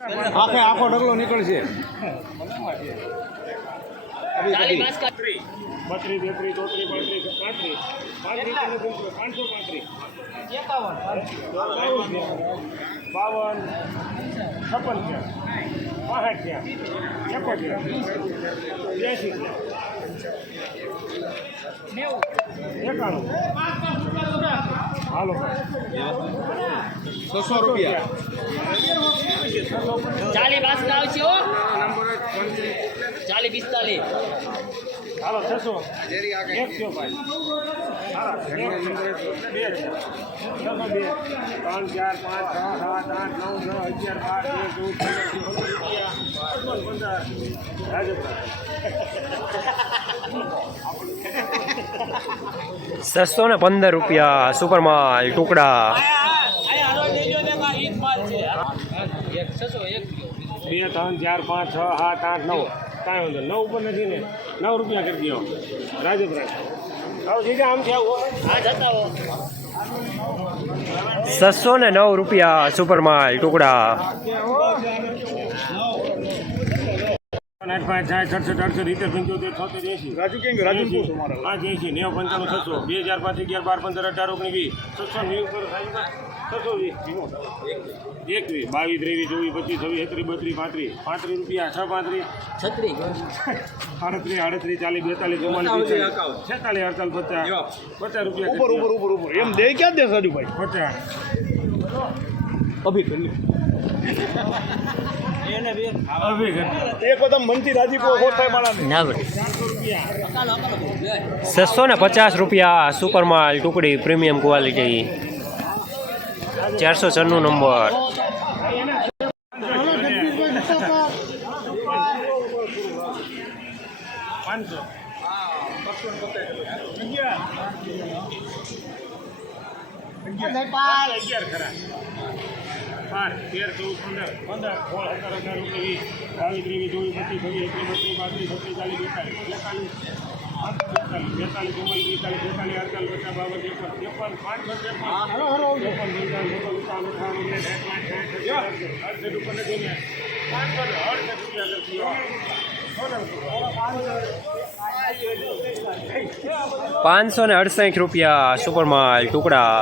આખે આખો ડગલો નીકળશે. બત્રીસ તેત્રીસ ચોત્રીસ પાંત્રીસ પાંત્રીસ. પાંત્રીસ પાંચસો પાંત્રીસ બાવન. છપ્પન છે. પાસઠ છે. એકોતેર બ્યાસી છે. એકાણું. હાલો. છસો રૂપિયા. ચાલી બાસ્કા આવશે હો. ચાલી પિસ્તાલીસ. હાલો છસો. એક થયો ભાઈ. હા, બે. બે ત્રણ ચાર પાંચ છ સાત આઠ નવ દસ અગિયાર બાર તેર ચૌદ પંદર રાજસ્થાન છસો ને પંદર રૂપિયા સુપર માલ ટુકડા. બે ત્રણ ચાર પાંચ છ સાત આઠ નવ. કાંઈ વાંધો નવ ઉપર નથી ને. નવ રૂપિયા કરી દો રાજપરાજ આવો આમ છે આવો? ને નવ રૂપિયા સુપર માલ ટુકડા. આઠ પાંચ બે હજાર પાંચ અગિયાર બાર પંદર અઢાર એકવીસ બાવીસ ત્રેવીસ પચીસ છવ્વીસ એકત્રીસ બત્રીસ પાંત્રીસ પાંત્રીસ રૂપિયા છ પાંત્રીસ છત્રીસ આડત્રીસ આડત્રીસ ચાલીસ બેતાલીસ ચુમ્માલીસ છેતાલીસ પચાસ પચાસ રૂપિયા ઉપર ઉપર ઉપર ઉપર એમ દે ક્યાં દે એક વખત મનથી રાજીપો હોત થાય મારા છસો ને પચાસ રૂપિયા સુપર માલ ટુકડી પ્રીમિયમ ક્વોલિટી ચારસો છન્નું નંબર. પાંચસો અગિયાર અગિયાર ખરા પાંચ તેર ચૌદ પંદર. પંદર સોળ સત્તર અઢાર ઓગણીસ વીસ. બાવીસ ત્રેવીસ ચોવીસ પચીસ છવ્વીસ એકવીસ બત્રીસ પાંત્રીસ છત્રીસ ચાલીસ બેતાલીસ. બેતાલીસ બેતાલીસ બેતાલીસ ચુમ્માલીસ પિસ્તાલીસ છેતાલીસ અડતાલીસ પચાસ બાવન ત્રેપન ત્રેપન પાંચ ત્રેપન. ત્રેપન પંચાવન છપ્પન સત્તાવન અઠાવન ઓગણીસ સાઠ પાંચ સાઠ સત્તર અડસઠ અડસઠ ઉપર નથી ને પાંચસો ને અડસઠ રૂપિયા કરતી પાંચસો ને અડસઠ રૂપિયા સુપરમાલ ટુકડા.